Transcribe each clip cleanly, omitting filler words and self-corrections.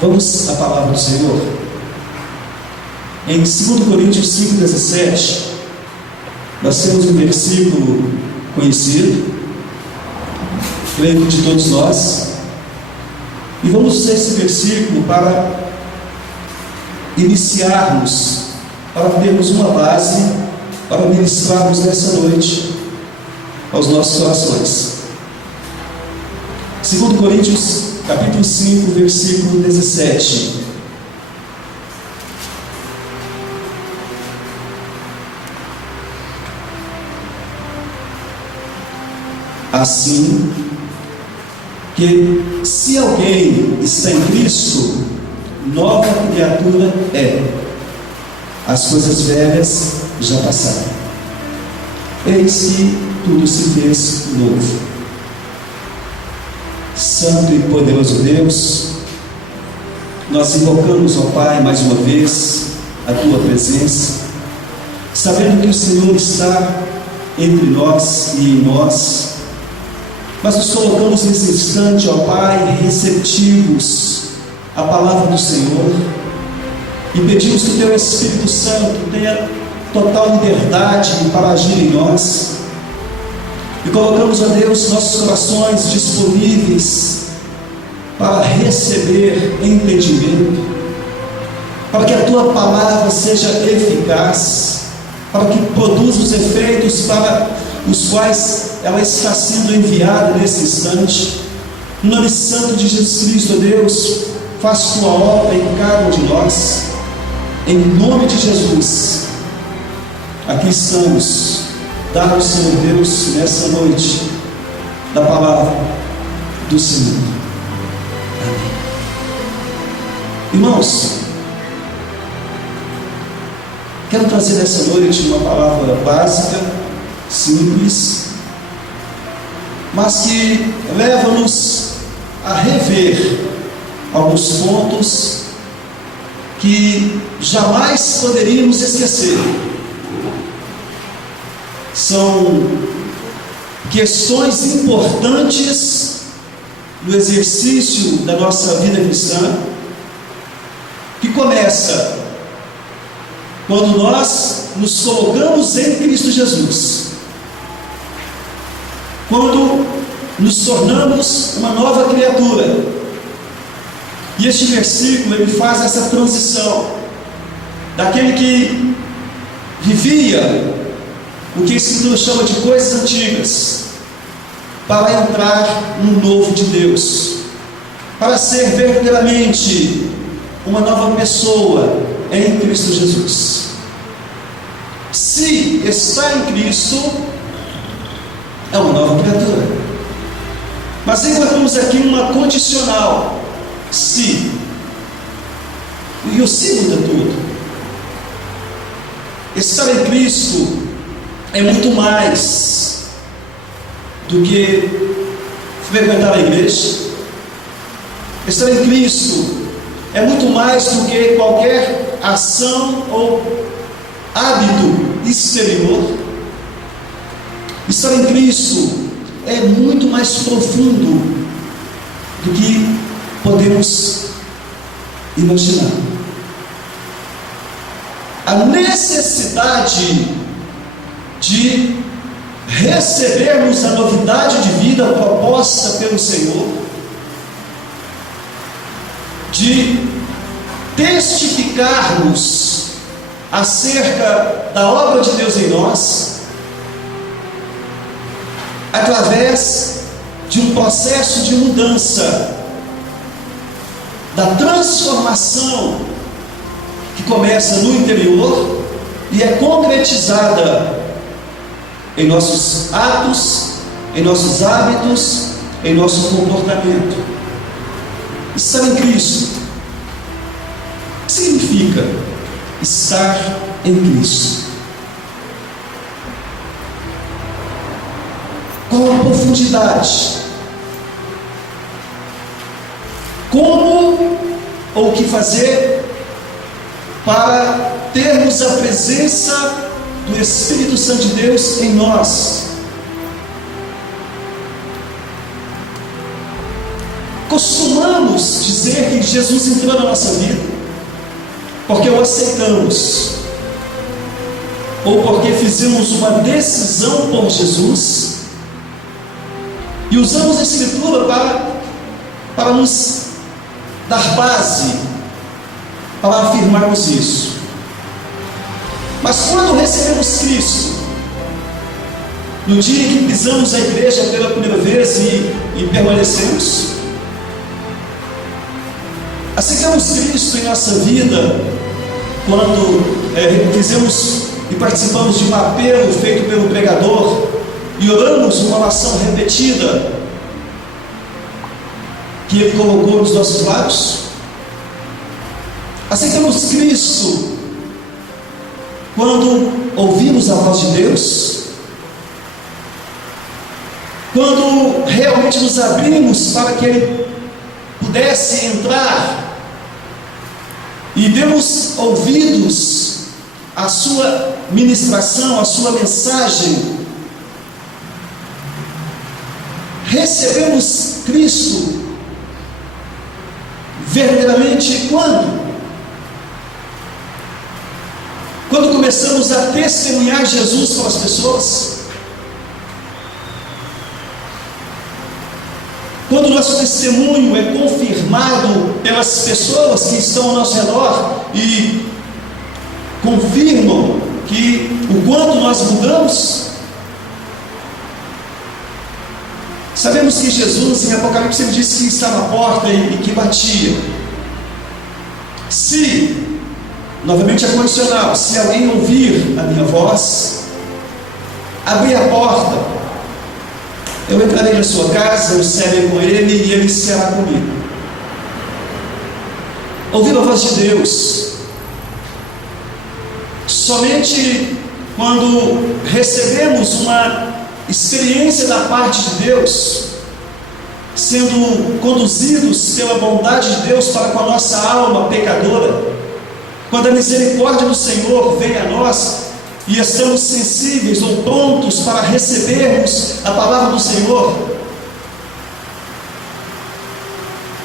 Vamos à palavra do Senhor. Em 2 Coríntios 5,17, nós temos um versículo conhecido, creio que de todos nós, e vamos usar esse versículo para iniciarmos, para termos uma base, para ministrarmos nessa noite aos nossos corações. 2 Coríntios capítulo 5, versículo 17. Assim que, se alguém está em Cristo, nova criatura é. As coisas velhas já passaram. Eis que tudo se fez novo. Santo e poderoso Deus, nós invocamos, ó Pai, mais uma vez a Tua presença, sabendo que o Senhor está entre nós e em nós, mas nos colocamos nesse instante, ó Pai, receptivos à palavra do Senhor, e pedimos que o Teu Espírito Santo tenha total liberdade para agir em nós, e colocamos, ó Deus, nossos corações disponíveis para receber entendimento, para que a Tua palavra seja eficaz, para que produza os efeitos para os quais ela está sendo enviada nesse instante. No nome santo de Jesus Cristo, ó Deus, faça Tua obra em cada um de nós, em nome de Jesus. Aqui estamos. Dá-nos, Senhor Deus, nessa noite, da palavra do Senhor. Amém. Irmãos, quero trazer nessa noite uma palavra básica, simples, mas que leva-nos a rever alguns pontos que jamais poderíamos esquecer. São questões importantes no exercício da nossa vida cristã, que começa quando nós nos colocamos em Cristo Jesus, quando nos tornamos uma nova criatura. E este versículo ele faz essa transição daquele que vivia o que a Escritura chama de coisas antigas, para entrar no novo de Deus, para ser verdadeiramente uma nova pessoa em Cristo Jesus. Se está em Cristo, é uma nova criatura. Mas encontramos aqui uma condicional: se. E o se muda tudo. Estar em Cristo é muito mais do que frequentar a igreja. Estar em Cristo é muito mais do que qualquer ação ou hábito exterior. Estar em Cristo é muito mais profundo do que podemos imaginar. A necessidade de recebermos a novidade de vida proposta pelo Senhor, de testificarmos acerca da obra de Deus em nós, através de um processo de mudança, da transformação que começa no interior e é concretizada em nossos atos, em nossos hábitos, em nosso comportamento. Estar em Cristo significa estar em Cristo. Qual a profundidade? Como ou o que fazer para termos a presença do Espírito Santo de Deus em nós? Costumamos dizer que Jesus entrou na nossa vida, porque o aceitamos, ou porque fizemos uma decisão por Jesus e usamos a Escritura para nos dar base, para afirmarmos isso. Mas quando recebemos Cristo, no dia em que pisamos a igreja pela primeira vez e permanecemos, aceitamos Cristo em nossa vida, quando fizemos e participamos de um apelo feito pelo pregador e oramos uma oração repetida que Ele colocou nos nossos lábios. Aceitamos Cristo quando ouvimos a voz de Deus, quando realmente nos abrimos para que Ele pudesse entrar e demos ouvidos à sua ministração, à sua mensagem. Recebemos Cristo verdadeiramente quando começamos a testemunhar Jesus para as pessoas, quando nosso testemunho é confirmado pelas pessoas que estão ao nosso redor e confirmam que o quanto nós mudamos. Sabemos que Jesus, em Apocalipse, ele disse que estava à porta e que batia. Se, novamente é condicional, se alguém ouvir a minha voz, abrir a porta, eu entrarei na sua casa, eu cearei com ele e ele ceará comigo. Ouvir a voz de Deus, somente quando recebemos uma experiência da parte de Deus, sendo conduzidos pela bondade de Deus para com a nossa alma pecadora, quando a misericórdia do Senhor vem a nós e estamos sensíveis ou prontos para recebermos a palavra do Senhor.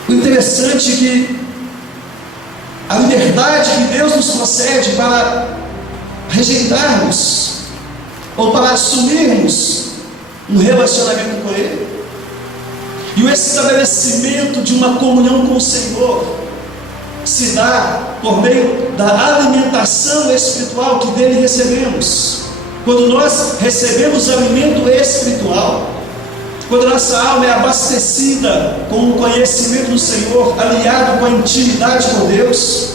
O interessante é que a liberdade que Deus nos concede para rejeitarmos ou para assumirmos um relacionamento com Ele e o estabelecimento de uma comunhão com o Senhor se dá por meio da alimentação espiritual que dele recebemos. Quando nós recebemos alimento espiritual, quando nossa alma é abastecida com o conhecimento do Senhor, aliado com a intimidade com Deus,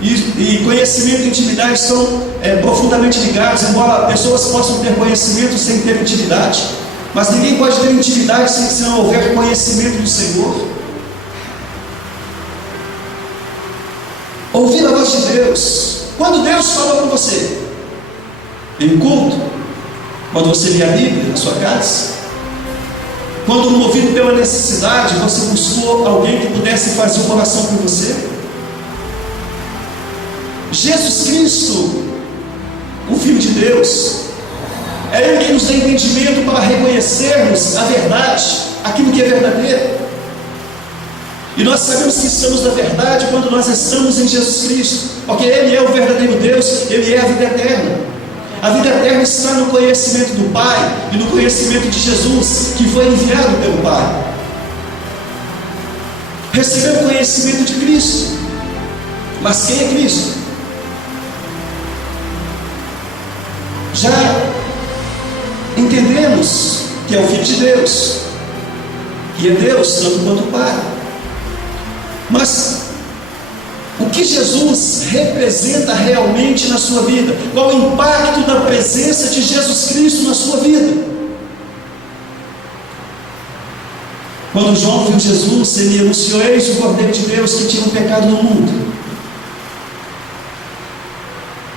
e conhecimento e intimidade são profundamente ligados, embora pessoas possam ter conhecimento sem ter intimidade, mas ninguém pode ter intimidade se não houver conhecimento do Senhor. Ouvir a voz de Deus. Quando Deus falou com você? Em culto? Quando você lê a Bíblia na sua casa? Quando, movido pela necessidade, você buscou alguém que pudesse fazer uma oração por você? Jesus Cristo, o Filho de Deus, é Ele que nos dá entendimento para reconhecermos a verdade, aquilo que é verdadeiro. E nós sabemos que estamos na verdade quando nós estamos em Jesus Cristo, porque Ele é o verdadeiro Deus, Ele é a vida eterna. A vida eterna está no conhecimento do Pai e no conhecimento de Jesus, que foi enviado pelo Pai. Receber o conhecimento de Cristo. Mas quem é Cristo? Já entendemos que é o Filho de Deus, que é Deus tanto quanto o Pai. Mas o que Jesus representa realmente na sua vida? Qual o impacto da presença de Jesus Cristo na sua vida? Quando João viu Jesus, ele anunciou: eis o Cordeiro de Deus que tira o pecado do mundo.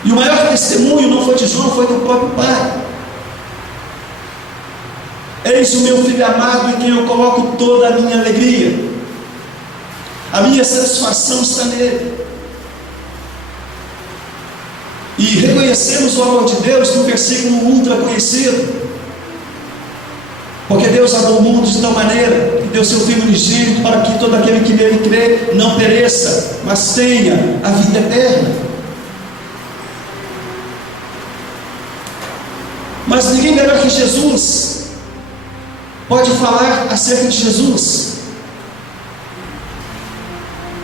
E o maior testemunho não foi de João, foi do próprio Pai. Eis o meu Filho amado em quem eu coloco toda a minha alegria. A minha satisfação está nele. E reconhecemos o amor de Deus no versículo ultra conhecido. Porque Deus amou o mundo de tal maneira que deu seu Filho unigênito para que todo aquele que nele crê não pereça, mas tenha a vida eterna. Mas ninguém melhor que Jesus pode falar acerca de Jesus.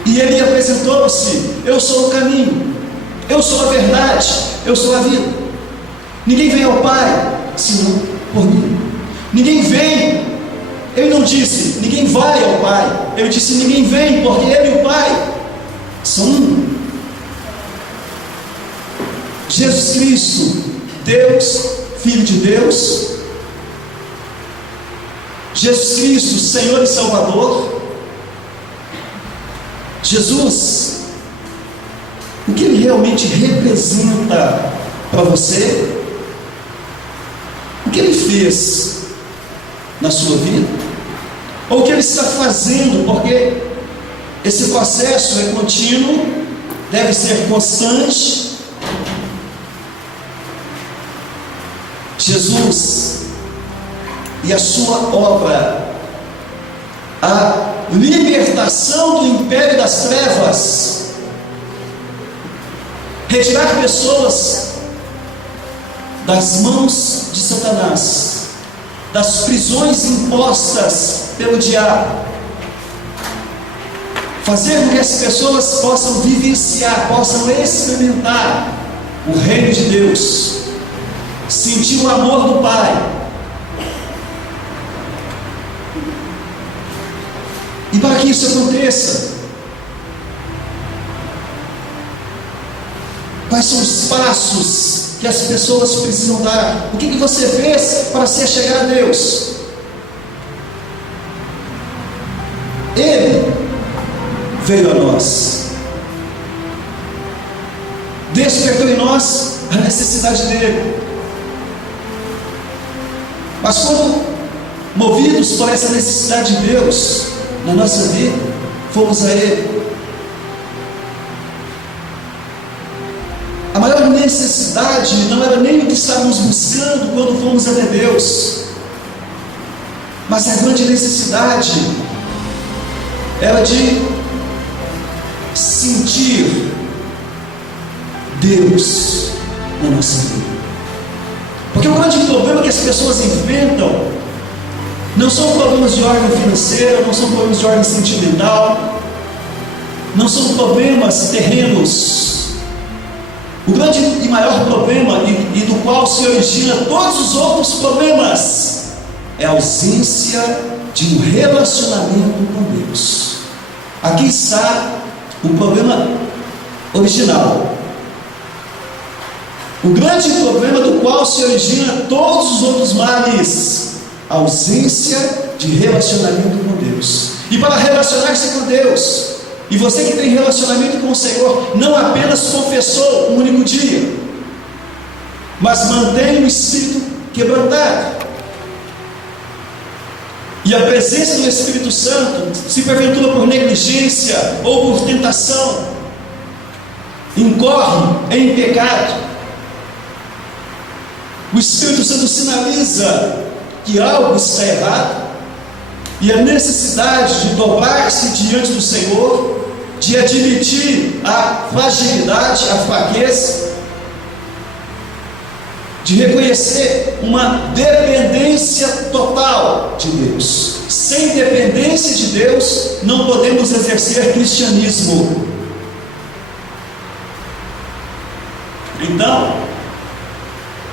E ele apresentou-se: eu sou o caminho, eu sou a verdade, eu sou a vida. Ninguém vem ao Pai senão por mim. Ninguém vem, ele não disse ninguém vai ao Pai, ele disse ninguém vem, porque ele e o Pai são um. Jesus Cristo, Deus, Filho de Deus, Jesus Cristo, Senhor e Salvador. Jesus, o que ele realmente representa para você? O que ele fez na sua vida? Ou o que ele está fazendo? Porque esse processo é contínuo, deve ser constante. Jesus e a sua obra, a libertação do império das trevas, retirar pessoas das mãos de Satanás, das prisões impostas pelo diabo, fazer com que as pessoas possam vivenciar, possam experimentar o reino de Deus, sentir o amor do Pai. E para que isso aconteça, quais são os passos que as pessoas precisam dar? O que você fez para se chegar a Deus? Ele veio a nós, despertou em nós a necessidade dele. Mas quando movidos por essa necessidade de Deus na nossa vida, fomos a Ele. A maior necessidade não era nem o que estávamos buscando quando fomos até Deus, mas a grande necessidade era de sentir Deus na nossa vida. Porque o grande problema que as pessoas inventam não são problemas de ordem financeira, não são problemas de ordem sentimental, não são problemas terrenos. O grande e maior problema, e do qual se origina todos os outros problemas, é a ausência de um relacionamento com Deus. Aqui está o problema original. O grande problema do qual se origina todos os outros males, a ausência de relacionamento com Deus. E para relacionar-se com Deus, e você que tem relacionamento com o Senhor, não apenas confessou um único dia, mas mantém o espírito quebrantado. E a presença do Espírito Santo, se porventura por negligência ou por tentação, incorre em pecado, o Espírito Santo sinaliza que algo está errado, e a necessidade de dobrar-se diante do Senhor, de admitir a fragilidade, a fraqueza, de reconhecer uma dependência total de Deus. Sem dependência de Deus, não podemos exercer cristianismo. Então,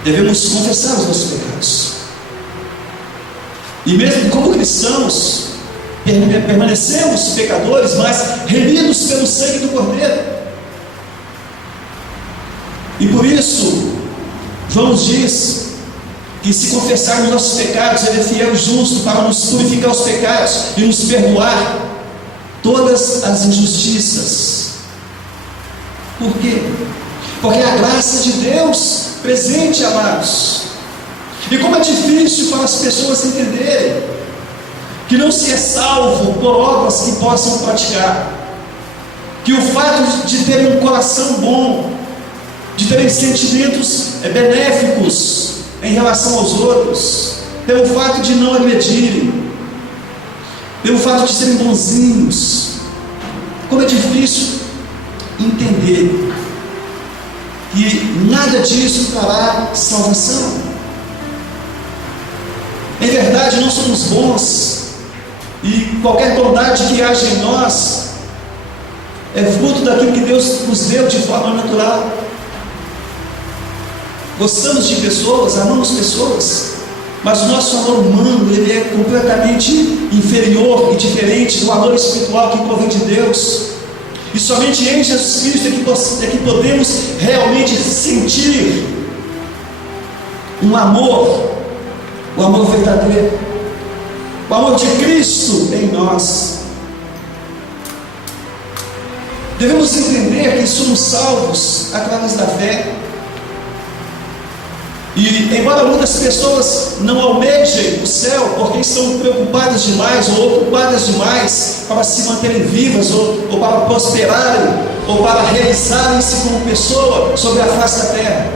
devemos confessar os nossos pecados. E mesmo como cristãos, permanecemos pecadores, mas remidos pelo sangue do Cordeiro. E por isso, João nos diz que se confessarmos nossos pecados, Ele é fiel e justo para nos purificar os pecados e nos perdoar todas as injustiças. Por quê? Porque a graça de Deus presente, amados. E como é difícil para as pessoas entenderem que não se é salvo por obras que possam praticar, que o fato de ter um coração bom, de terem sentimentos benéficos em relação aos outros, pelo fato de não agredirem, pelo fato de serem bonzinhos. Como é difícil entender que nada disso trará salvação. Em verdade, não somos bons, e qualquer bondade que haja em nós é fruto daquilo que Deus nos deu de forma natural. Gostamos de pessoas, amamos pessoas, mas o nosso amor humano, ele é completamente inferior e diferente do amor espiritual que provém de Deus. E somente em Jesus Cristo é que podemos realmente sentir um amor, o amor verdadeiro, o amor de Cristo em nós. Devemos entender que somos salvos através da fé. E embora muitas pessoas não almejem o céu porque estão preocupadas demais ou ocupadas demais para se manterem vivas ou para prosperarem ou para realizarem-se como pessoa sobre a face da terra,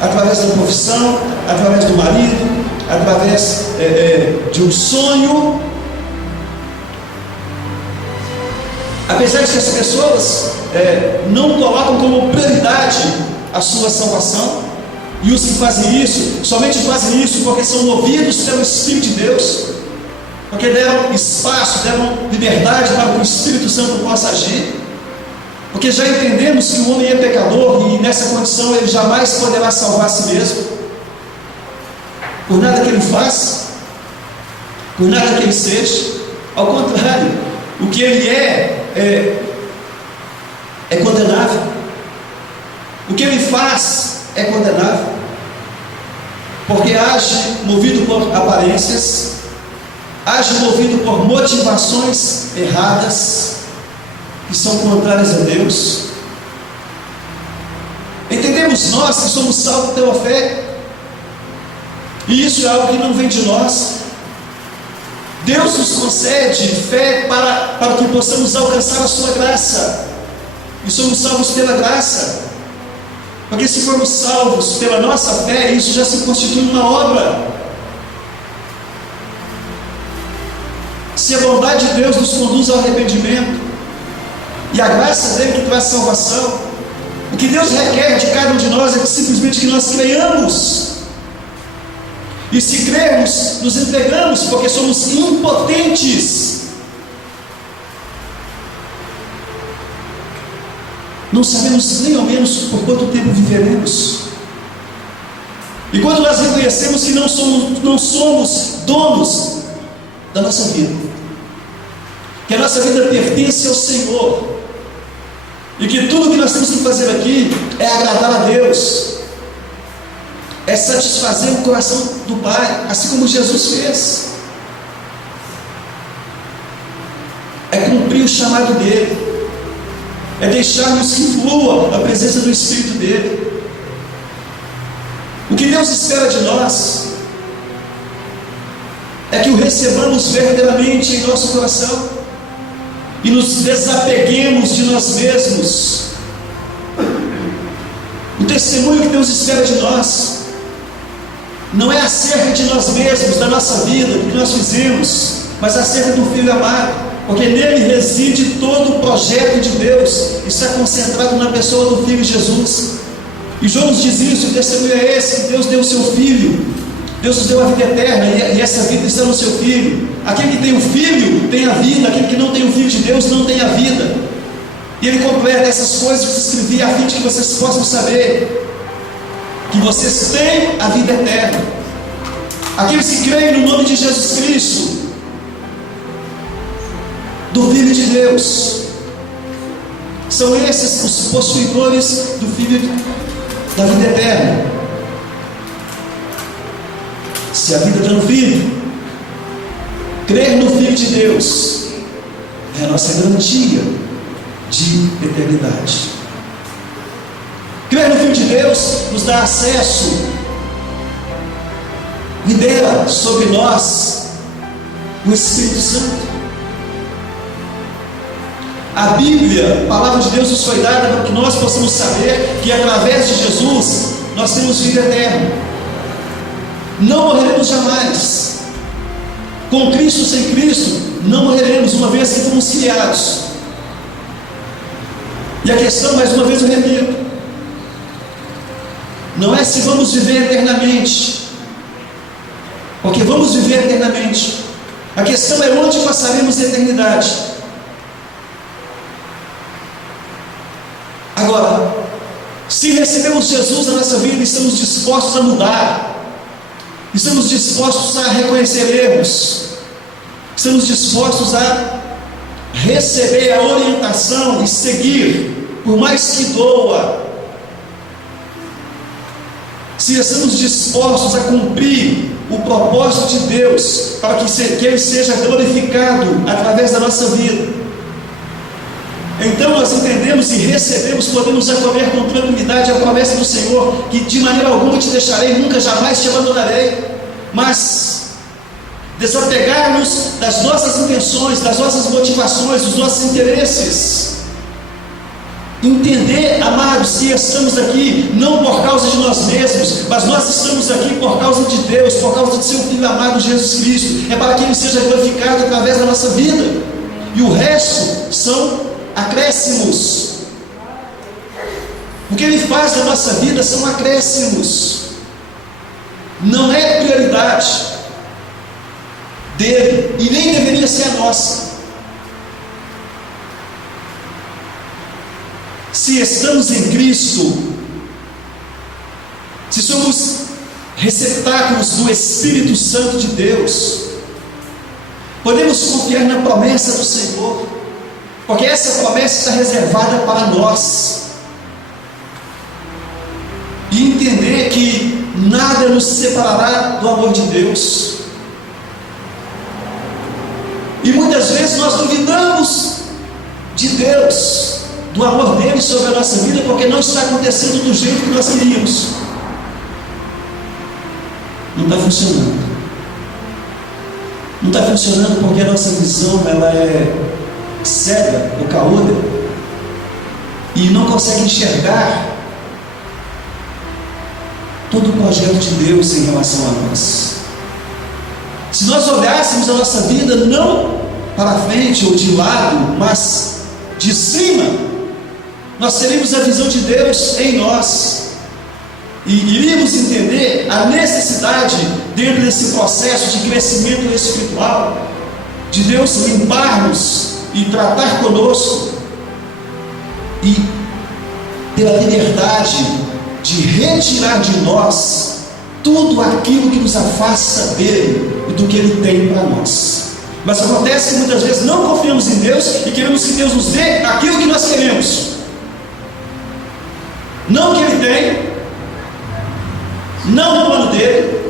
através da profissão, através do marido, através de um sonho, apesar de que as pessoas não colocam como prioridade a sua salvação, e os que fazem isso, somente fazem isso porque são movidos pelo Espírito de Deus, porque deram espaço, deram liberdade para que o Espírito Santo possa agir, porque já entendemos que o homem é pecador e nessa condição ele jamais poderá salvar a si mesmo, por nada que ele faça, por nada que ele seja. Ao contrário, o que ele é condenável, o que ele faz é condenável, porque age movido por aparências, age movido por motivações erradas, que são contrárias a Deus. Entendemos nós que somos salvos pela fé, e isso é algo que não vem de nós. Deus nos concede fé para que possamos alcançar a sua graça, e somos salvos pela graça. Porque se formos salvos pela nossa fé, isso já se constitui uma obra. Se a bondade de Deus nos conduz ao arrependimento, e a graça dele que traz salvação, o que Deus requer de cada um de nós é que simplesmente que nós creiamos. E se crermos, nos entregamos, porque somos impotentes. Não sabemos nem ao menos por quanto tempo viveremos. E quando nós reconhecemos que não somos donos da nossa vida, que a nossa vida pertence ao Senhor, e que tudo que nós temos que fazer aqui é agradar a Deus, é satisfazer o coração do Pai, assim como Jesus fez, é cumprir o chamado dele, é deixarmos que flua a presença do Espírito dele. O que Deus espera de nós é que o recebamos verdadeiramente em nosso coração e nos desapeguemos de nós mesmos. O testemunho que Deus espera de nós não é acerca de nós mesmos, da nossa vida, do que nós fizemos, mas acerca do Filho amado, porque nele reside todo o projeto de Deus, está concentrado na pessoa do Filho Jesus. E João nos diz isso, o testemunho é esse, que Deus deu o seu Filho, Deus nos deu a vida eterna, e essa vida está no seu Filho. Aquele que tem o Filho tem a vida, aquele que não tem o Filho de Deus não tem a vida. E ele completa essas coisas que escrevi a fim de que vocês possam saber que vocês têm a vida eterna. Aqueles que creem no nome de Jesus Cristo, do Filho de Deus, são esses os possuidores do Filho da vida eterna. Se a vida está no Filho, crer no Filho de Deus é a nossa garantia de eternidade. Crer no Filho de Deus nos dá acesso, libera sobre nós o Espírito Santo. A Bíblia, a palavra de Deus, nos foi dada para que nós possamos saber que através de Jesus nós temos vida eterna. Não morreremos jamais. Com Cristo ou sem Cristo, não morreremos, uma vez que fomos criados. E a questão, mais uma vez eu repito, não é se vamos viver eternamente, porque vamos viver eternamente. A questão é onde passaremos a eternidade. Agora, se recebemos Jesus na nossa vida, estamos dispostos a mudar, estamos dispostos a reconhecer erros, estamos dispostos a receber a orientação e seguir, por mais que doa, se estamos dispostos a cumprir o propósito de Deus, para que Ele seja glorificado através da nossa vida, então nós entendemos e recebemos, podemos acolher com tranquilidade a promessa do Senhor, que de maneira alguma te deixarei, nunca jamais te abandonarei. Mas desapegar-nos das nossas intenções, das nossas motivações, dos nossos interesses, entender, amados, que estamos aqui não por causa de nós mesmos, mas nós estamos aqui por causa de Deus, por causa do seu Filho amado Jesus Cristo, é para que Ele seja glorificado através da nossa vida, e o resto são acréscimos. O que Ele faz na nossa vida são acréscimos, não é prioridade dele, e nem deveria ser a nossa. Se estamos em Cristo, se somos receptáculos do Espírito Santo de Deus, podemos confiar na promessa do Senhor, porque essa promessa está reservada para nós, e entender que nada nos separará do amor de Deus. E muitas vezes nós duvidamos de Deus, do amor dele sobre a nossa vida, porque não está acontecendo do jeito que nós queríamos. Não está funcionando. Não está funcionando porque a nossa visão ela é cega ou caúda e não consegue enxergar todo o projeto de Deus em relação a nós. Se nós olhássemos a nossa vida não para frente ou de lado, mas de cima, nós teríamos a visão de Deus em nós e iríamos entender a necessidade, dentro desse processo de crescimento espiritual, de Deus limpar-nos e tratar conosco e ter a liberdade de retirar de nós tudo aquilo que nos afasta dele e do que ele tem para nós. Mas acontece que muitas vezes não confiamos em Deus e queremos que Deus nos dê aquilo que nós queremos, não o que ele tem, não o plano dele.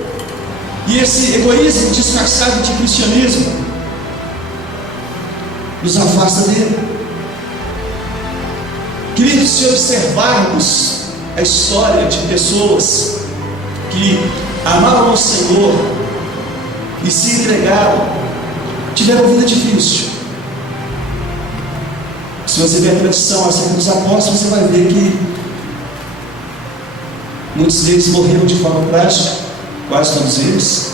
E esse egoísmo disfarçado de cristianismo nos afasta dele. Queridos, se observarmos a história de pessoas que amavam o Senhor e se entregaram, tiveram vida difícil. Se você ver a tradição acerca dos apóstolos, você vai ver que muitos deles morreram de forma trágica, quase todos eles.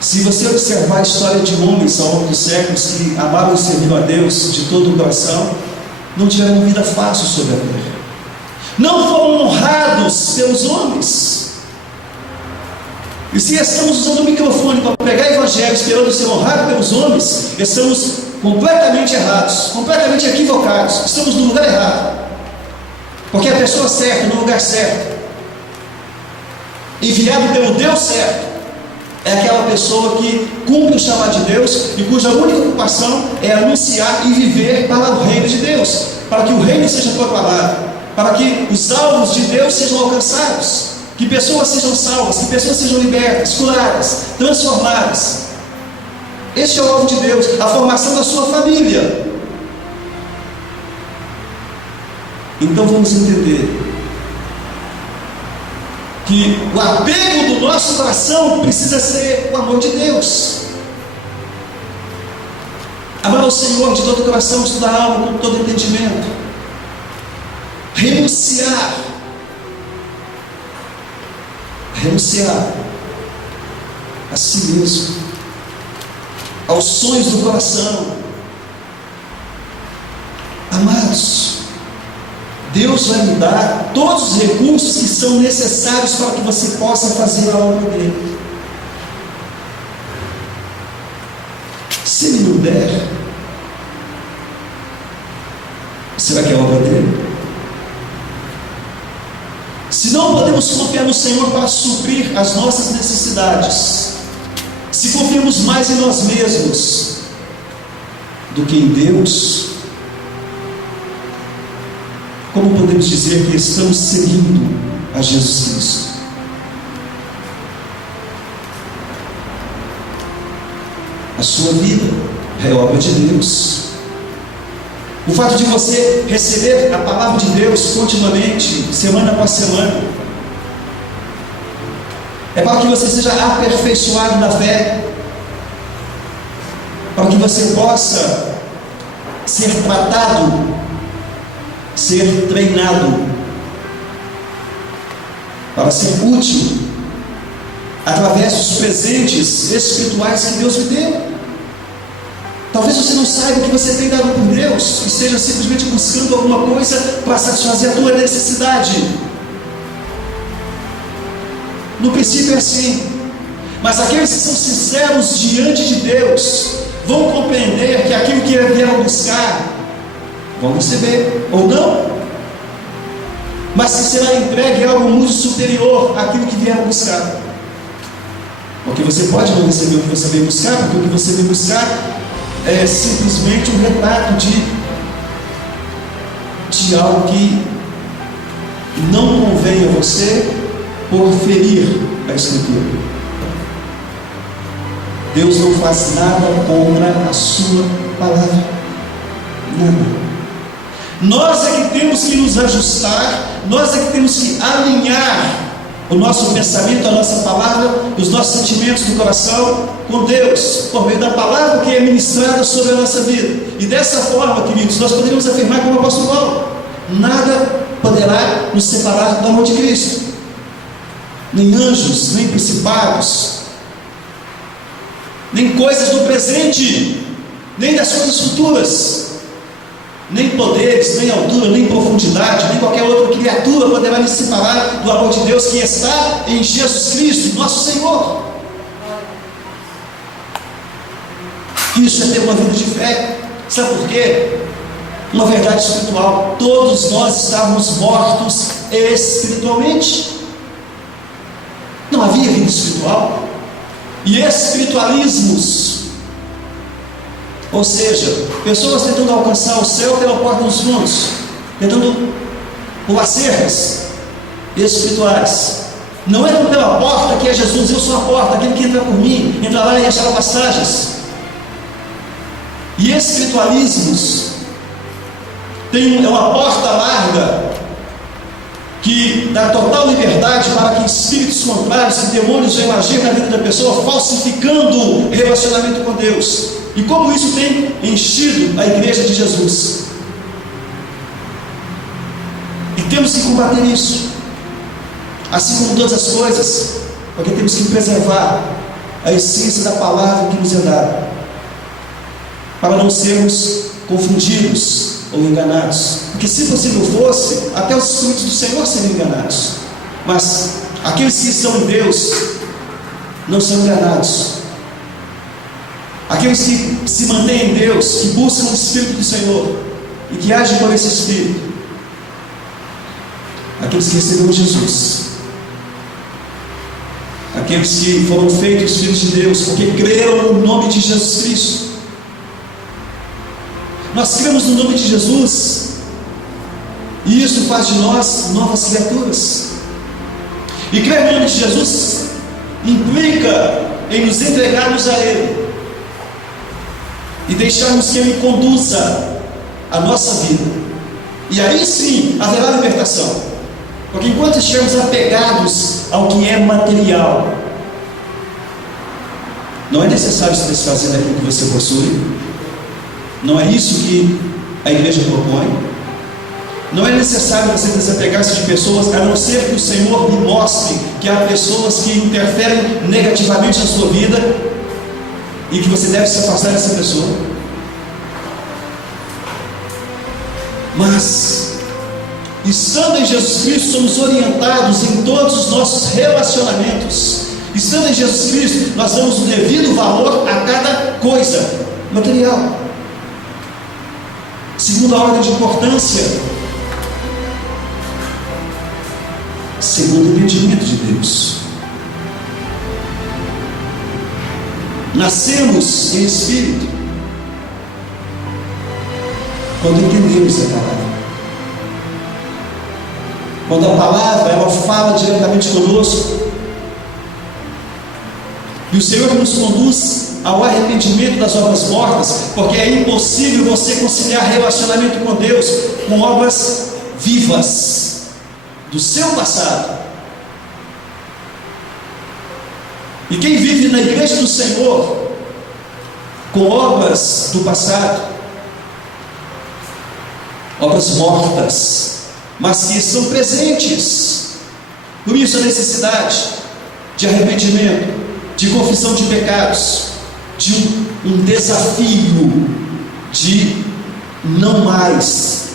Se você observar a história de homens ao longo dos séculos que amavam e serviam a Deus de todo o coração, não tiveram vida fácil sobre a terra, não foram honrados pelos homens. E se estamos usando o microfone para pregar evangelho esperando ser honrado pelos homens, estamos completamente errados, completamente equivocados, estamos no lugar errado, porque a pessoa certa, no lugar certo, enviado pelo Deus certo, é aquela pessoa que cumpre o chamado de Deus e cuja única ocupação é anunciar e viver para o reino de Deus, para que o reino seja proclamado, para que os alvos de Deus sejam alcançados, que pessoas sejam salvas, que pessoas sejam libertas, curadas, transformadas. Este é o alvo de Deus, a formação da sua família. Então vamos entender que o apego do nosso coração precisa ser o amor de Deus. Amar ao Senhor de todo o coração, de toda a alma, com todo entendimento. Renunciar a si mesmo, aos sonhos do coração. Amados, Deus vai me dar todos os recursos que são necessários para que você possa fazer a obra dele. Se ele não der, será que é a obra dele? Se não podemos confiar no Senhor para suprir as nossas necessidades, se confiamos mais em nós mesmos do que em Deus, como podemos dizer que estamos seguindo a Jesus Cristo? A sua vida é obra de Deus. O fato de você receber a palavra de Deus continuamente, semana após semana, é para que você seja aperfeiçoado na fé, para que você possa ser tratado, ser treinado, para ser útil através dos presentes espirituais que Deus lhe deu. Talvez você não saiba o que você tem dado por Deus, e esteja simplesmente buscando alguma coisa para satisfazer a tua necessidade. No princípio é assim, mas aqueles que são sinceros diante de Deus vão compreender que aquilo que vieram buscar vão receber, ou não, mas que será entregue algo muito superior àquilo que vieram buscar. Porque você pode não receber o que você veio buscar, porque o que você veio buscar é simplesmente um retrato de algo que não convém a você por ferir a Escritura. Deus não faz nada contra a sua palavra, nada. Nós é que temos que nos ajustar, nós é que temos que alinhar o nosso pensamento, a nossa palavra, os nossos sentimentos do coração com Deus, por meio da palavra que é ministrada sobre a nossa vida. E dessa forma, queridos, nós poderíamos afirmar como o apóstolo Paulo: nada poderá nos separar do amor de Cristo, nem anjos, nem principados, nem coisas do presente, nem das coisas futuras, nem poderes, nem altura, nem profundidade, nem qualquer outra criatura poderá nos separar do amor de Deus que está em Jesus Cristo, nosso Senhor. Isso é ter uma vida de fé. Sabe por quê? Uma verdade espiritual: todos nós estávamos mortos espiritualmente. Não havia vida espiritual. E espiritualismos, ou seja, pessoas tentando alcançar o céu pela porta dos fundos, tentando pular cercas espirituais. Não é pela porta que é Jesus. Eu sou a porta, aquele que entra por mim entrará e achará passagens. E espiritualismos é uma porta larga que dá total liberdade para que espíritos contrários e demônios venham agir na vida da pessoa, falsificando o relacionamento com Deus. E como isso tem enchido a igreja de Jesus. E temos que combater isso, assim como todas as coisas, porque temos que preservar a essência da palavra que nos é dada, para não sermos confundidos ou enganados. Porque se possível fosse, até os espíritos do Senhor seriam enganados. Mas aqueles que estão em Deus não são enganados. Aqueles que se mantêm em Deus, que buscam o Espírito do Senhor e que agem por esse Espírito, aqueles que receberam Jesus, aqueles que foram feitos filhos de Deus porque creram no nome de Jesus Cristo. Nós cremos no nome de Jesus, e isso faz de nós novas criaturas. E crer no nome de Jesus implica em nos entregarmos a Ele e deixarmos que Ele conduza a nossa vida. E aí sim haverá libertação. Porque enquanto estivermos apegados ao que é material, não é necessário se desfazer daquilo que você possui. Não é isso que a igreja propõe. Não é necessário você desapegar-se de pessoas, a não ser que o Senhor lhe mostre que há pessoas que interferem negativamente na sua vida, e que você deve se afastar dessa pessoa. Mas, estando em Jesus Cristo, somos orientados em todos os nossos relacionamentos. Estando em Jesus Cristo, nós damos o devido valor a cada coisa material, segundo a ordem de importância, segundo o entendimento de Deus. Nascemos em espírito quando entendemos a palavra. Quando a palavra ela fala diretamente conosco, e o Senhor nos conduz ao arrependimento das obras mortas, porque é impossível você conciliar relacionamento com Deus com obras vivas do seu passado. E quem vive na igreja do Senhor com obras do passado, obras mortas, mas que estão presentes, por isso a necessidade de arrependimento, de confissão de pecados, de um desafio de não mais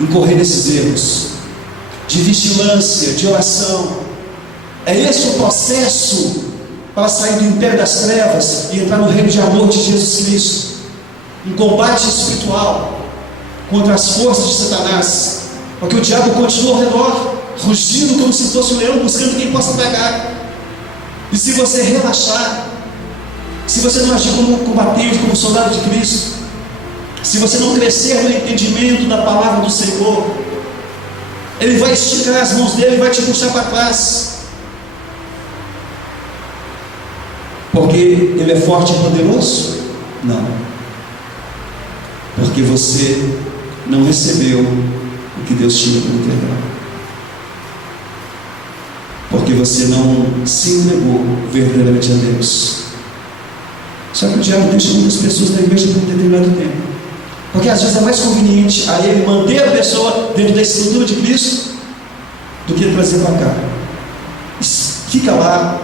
incorrer nesses erros, de vigilância, de oração. É esse o processo para sair do império das trevas e entrar no reino de amor de Jesus Cristo. Um combate espiritual contra as forças de Satanás, porque o diabo continua ao redor, rugindo como se fosse um leão, buscando quem possa pegar. E se você relaxar, se você não agir como combatente, como soldado de Cristo, se você não crescer no entendimento da palavra do Senhor, ele vai esticar as mãos dele e vai te puxar para trás. Porque ele é forte e poderoso? Não. Porque você não recebeu o que Deus tinha para entregar. Porque você não se entregou verdadeiramente a Deus. Só que o diabo deixa muitas pessoas na igreja por um determinado tempo, porque às vezes é mais conveniente a ele manter a pessoa dentro da estrutura de Cristo do que trazer para cá. Fica lá,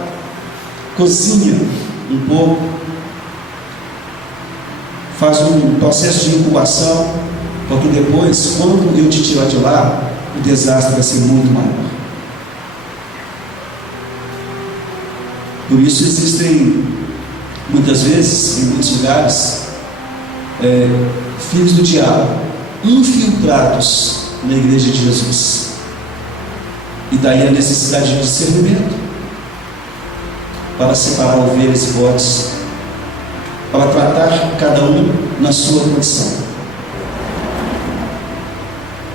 cozinha um pouco, faz um processo de incubação, porque depois, quando eu te tirar de lá, o desastre vai ser muito maior. Por isso existem, muitas vezes, em muitos lugares, filhos do diabo infiltrados na igreja de Jesus. E daí a necessidade de discernimento para separar ovelhas e bodes, para tratar cada um na sua condição.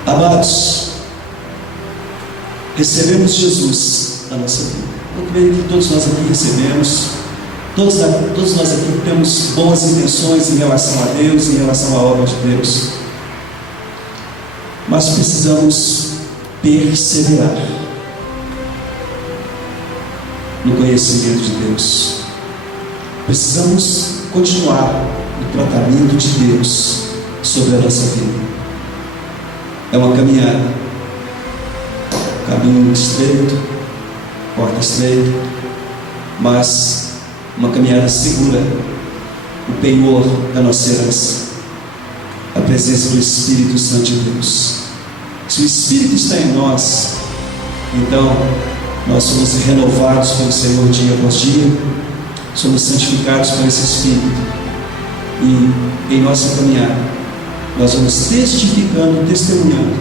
Amados, recebemos Jesus na nossa vida. Eu creio que todos nós aqui recebemos, todos nós aqui temos boas intenções em relação a Deus, em relação à obra de Deus, mas precisamos perseverar no conhecimento de Deus. Precisamos continuar no tratamento de Deus sobre a nossa vida. É uma caminhada, caminho estreito, porta estreita, mas uma caminhada segura, o penhor da nossa herança, a presença do Espírito Santo de Deus. Se o Espírito está em nós, então nós somos renovados pelo Senhor dia após dia, somos santificados por esse Espírito, e em nossa caminhada nós vamos testificando, testemunhando,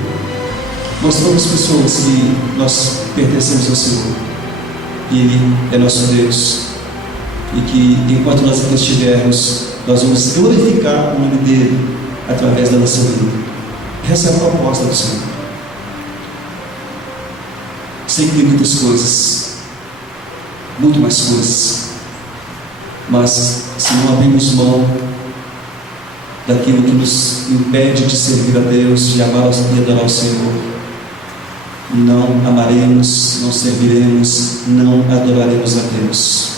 mostrando às pessoas que nós pertencemos ao Senhor, e Ele é nosso Deus, e que enquanto nós aqui estivermos, nós vamos glorificar o nome dEle através da nossa vida. Essa é a proposta do Senhor. Sei que tem muitas coisas, muito mais coisas, mas se não abrirmos mão daquilo que nos impede de servir a Deus, de amar e adorar ao Senhor, não amaremos, não serviremos, não adoraremos a Deus.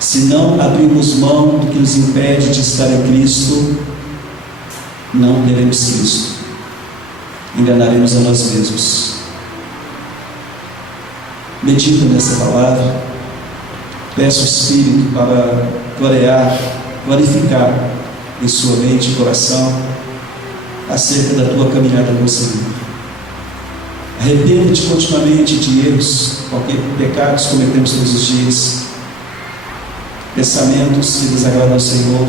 Se não abrirmos mão do que nos impede de estar em Cristo, não teremos Cristo, enganaremos a nós mesmos. Medita nessa palavra, Peço ao Espírito para clarificar em sua mente e coração acerca da tua caminhada com o Senhor. Arrependa-te continuamente de erros, porque pecados cometemos todos os dias, pensamentos que desagradam ao Senhor,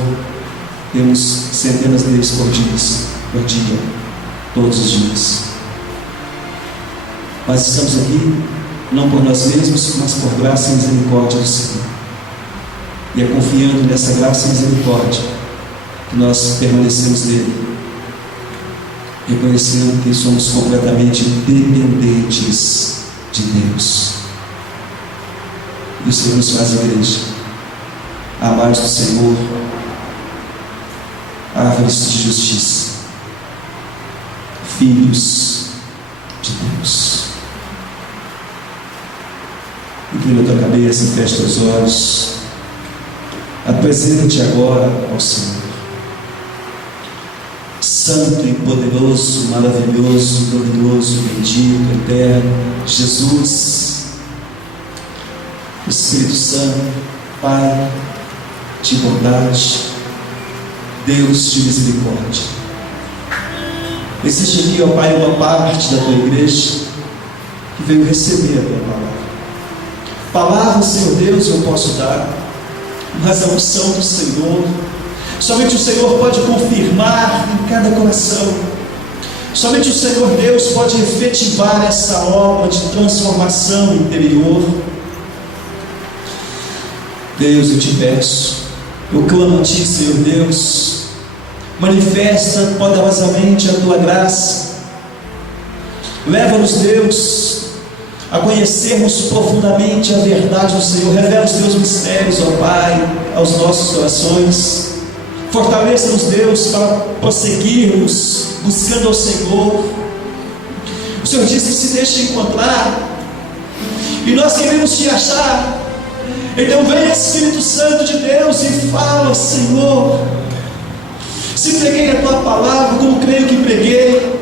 temos centenas deles por dia, todos os dias. Mas estamos aqui não por nós mesmos, mas por graça e misericórdia do Senhor. E é confiando nessa graça e misericórdia que nós permanecemos nele, reconhecendo que somos completamente dependentes de Deus. E o Senhor nos faz igreja, amados do Senhor, árvores de justiça, filhos de Deus. Inclina a tua cabeça, fecha teus olhos, apresenta-te agora ao Senhor. Santo e poderoso, maravilhoso, glorioso, bendito, eterno, Jesus, Espírito Santo, Pai de bondade, Deus de misericórdia. Existe aqui, ó Pai, uma parte da tua igreja que veio receber a tua palavra. Palavra, Senhor Deus, eu posso dar, mas a unção do Senhor, somente o Senhor pode confirmar em cada coração. Somente o Senhor Deus pode efetivar essa obra de transformação interior. Deus, eu te peço, eu clamo a Ti, Senhor Deus, manifesta poderosamente a Tua graça. Leva-nos, Deus, a conhecermos profundamente a verdade do Senhor. Revela os Teus mistérios, ó Pai, aos nossos corações. Fortaleça-nos, Deus, para prosseguirmos buscando ao Senhor. O Senhor disse que se deixa encontrar, e nós queremos Te achar. Então vem, Espírito Santo de Deus, e fala, Senhor. Se preguei a Tua palavra como creio que preguei,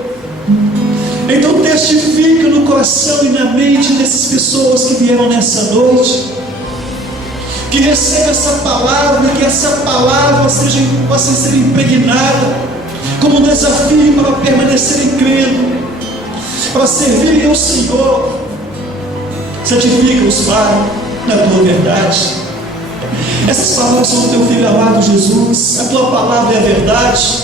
então testifica no coração e na mente dessas pessoas que vieram nessa noite, que receba essa palavra, que essa palavra possa ser impregnada como um desafio para permanecerem crendo, para servirem ao Senhor. Santifica-os, Pai, na Tua verdade. Essas palavras são do Teu Filho amado Jesus, a Tua palavra é a verdade.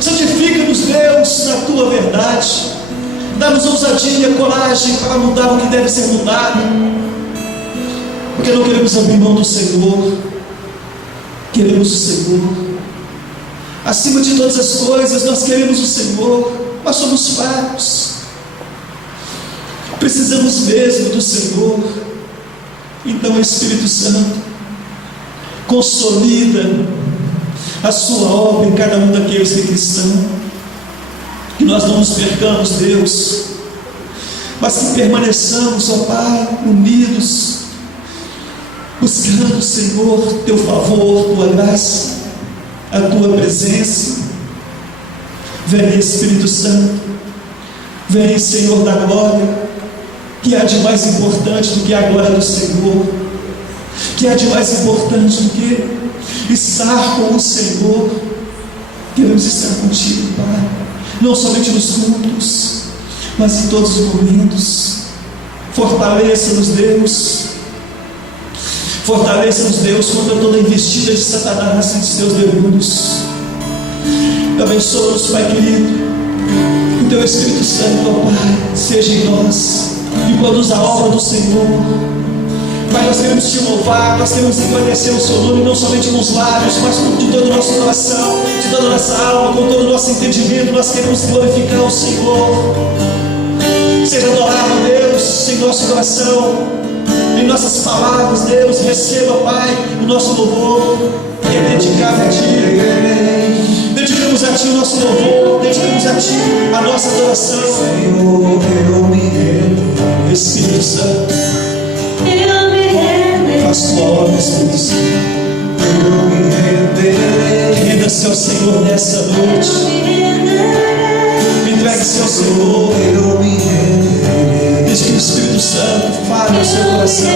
Santifica-nos, Deus, na Tua verdade. Dá-nos ousadia e coragem para mudar o que deve ser mudado, porque não queremos abrir mão do Senhor, queremos o Senhor. Acima de todas as coisas, nós queremos o Senhor, mas somos fracos, precisamos mesmo do Senhor. Então, Espírito Santo, consolida a Sua obra em cada um daqueles que cristão. Que nós não nos percamos, Deus, mas que permaneçamos, ó Pai, unidos, buscando, Senhor, Teu favor, Tua graça, a Tua presença. Vem, Espírito Santo, vem, Senhor da glória. Que há de mais importante do que a glória do Senhor? Que há de mais importante do que estar com o Senhor? Queremos estar contigo, Pai, não somente nos cultos, mas em todos os momentos. Fortaleça-nos, Deus. Fortaleça-nos, Deus, contra toda investida de Satanás e de seus demônios. Abençoa-nos, Pai querido. Que Teu Espírito Santo, ó Pai, seja em nós e produza a obra do Senhor. Pai, nós queremos Te louvar, nós queremos engrandecer o Seu nome, não somente com os lábios, mas de todo o nosso coração, de toda a nossa alma, com todo o nosso entendimento. Nós queremos glorificar o Senhor. Seja adorado, Deus, em nosso coração, em nossas palavras. Deus, receba, Pai, o nosso louvor, que é dedicado a Ti. Dedicamos a Ti o nosso louvor, dedicamos a Ti a nossa adoração. Senhor, eu me rendo. Espírito Santo, faz Tua obra, Espírito Santo. Eu me renderei. Renda-se ao Senhor nessa noite. Entregue-se ao Senhor. Eu me renderei. Deixe que o Espírito Santo fale no seu coração.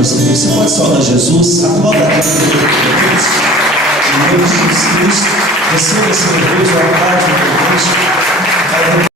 Você pode saudar Jesus, aplauda a Deus. Em nome de Jesus Cristo, receba esse Deus, a paz de Deus.